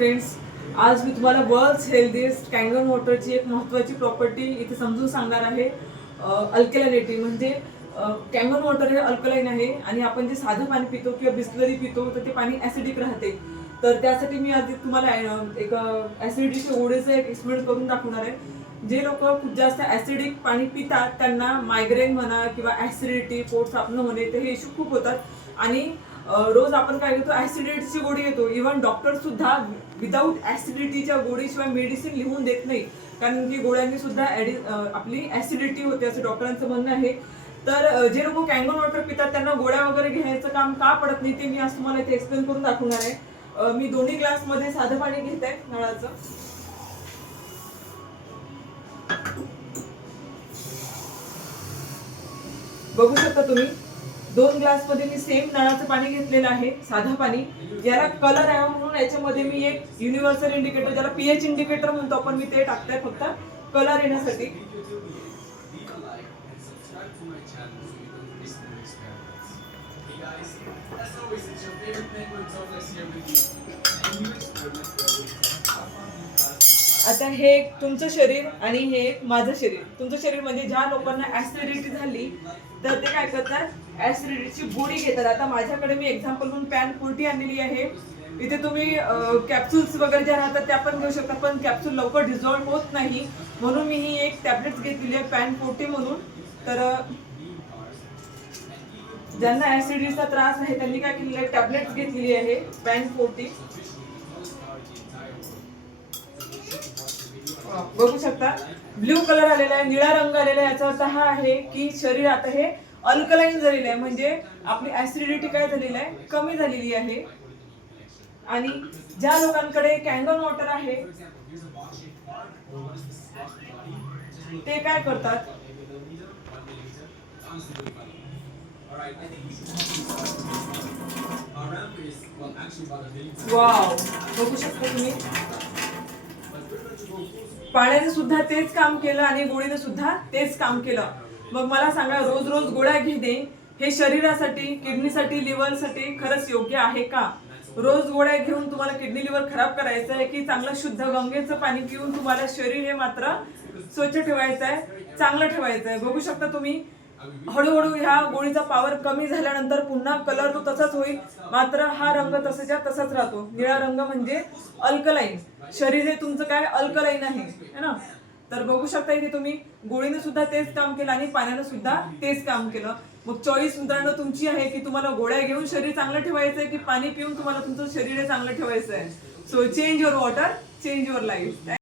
Friends, आज मी तुम्हाला world's healthiest कँगन वॉटरची एक महत्त्वाची प्रॉपर्टी इथे समजून सांगणार आहे. अल्कलाइनिटी म्हणजे कँगन वॉटर हे अल्कलाइन आहे आणि आपण जे साधं पाणी पितो किंवा बिस्लरी पितो तर ते पाणी ॲसिडिक राहते. तर त्यासाठी मी आज तुम्हाला एक ॲसिडिटीच्या गोळीचं एक एक्सपेरिमेंट करून दाखवणार आहे. जे लोक खूप जास्त ॲसिडिक पाणी पितात त्यांना मायग्रेन म्हणा किंवा ॲसिडिटी, पोट सापणं होणे, तर हे इश्यू खूप होतात. आणि रोज आपण काय घेतो, ॲसिडिटीची गोळी घेतो. इव्हन डॉक्टर सुद्धा विदाऊट ॲसिडिटीच्या गोळीशिवाय मेडिसिन लिहून देत नाही, कारण की गोळ्यांनी सुद्धा आपली ॲसिडिटी होते असं डॉक्टरांचं म्हणणं आहे. तर जे लोक कँगन वॉटर पितात त्यांना गोळ्या वगैरे घ्यायचं काम का पडत नाही ते मी आज तुम्हाला इथे एक्सप्लेन करून दाखवणार आहे. मी दोन्ही ग्लासमध्ये साधं पाणी घेत आहे नळाचं. बघू शकता तुम्ही, 2 ग्लास मध्ये मी सेम नळाचं पाणी घेतलेलं आहे, साधं पाणी. याला कलर आहे म्हणून याच्यामध्ये मी एक युनिव्हर्सल इंडिकेटर, ज्याला पीएच इंडिकेटर म्हणतो आपण, मी ते टाकतोय फक्त कलर येण्यासाठी. आता हे एक तुमचं शरीर आणि हे एक माझं शरीर. तुमचं शरीर म्हणजे ज्या लोकांना ऍसिडिटी झाली तर ते काय करतात, ऍसिडिटीची गोळी घेतात. आता माझ्याकडे मी एक्झाम्पल म्हणून पॅन 40 आणलेली आहे. इथे तुम्ही कॅप्सूल्स वगैरे ज्या राहतात त्या पण घेऊ शकता, पण कॅप्सूल लवकर डिझॉल्व्ह होत नाही म्हणून मी ही एक टॅबलेट घेतलेली आहे पॅन 40 म्हणून. तर ज्यांना ऍसिडिटीचा त्रास आहे त्यांनी काय केलेलं आहे, टॅबलेट घेतलेली आहे पॅन 40. बघू शकता ब्ल्यू कलर आलेला आहे, निळा रंग आलेला आहे. याचा अर्थ हा आहे की शरीर आता हे अल्कलाइन झालेलं आहे, म्हणजे आपली ऍसिडिटी काय झालेली आहे, कमी झालेली आहे. आणि ज्या लोकांकडे कँगन वॉटर आहे ते काय करतात, वाव, बघू शकता तुम्ही, पाण्याने सुद्धा तेच काम केलं आणि गोळीने सुद्धा तेच काम केलं. मग मला सांगा, रोज रोज गोळ्या घेणे हे शरीरासाठी, किडनीसाठी, लिव्हरसाठी खरंच योग्य आहे का? रोज गोळ्या घेऊन तुम्हाला किडनी लिव्हर खराब करायचं आहे की चांगलं शुद्ध गंगेचं पाणी पिऊन तुम्हाला शरीर हे मात्र स्वच्छ ठेवायचं आहे, चांगलं ठेवायचं आहे? बघू शकता तुम्ही, हळूहळू ह्या गोळीचा पॉवर कमी झाल्यानंतर पुन्हा कलर तो तसाच होईल, मात्र हा रंग तसाच्या तसाच राहतो. निळा रंग म्हणजे अल्कलाइन. शरीर हे तुमचं काय अल्कलाइन आहे ना. तर बघू शकता इथे तुम्ही, गोळीने सुद्धा तेच काम केलं आणि पाण्याने सुद्धा तेच काम केलं. मग चॉईस मित्रांनो तुमची आहे की तुम्हाला गोळ्या घेऊन शरीर चांगलं ठेवायचं आहे की पाणी पिऊन तुम्हाला तुमचं शरीर चांगलं ठेवायचं आहे. So change your water, change your life.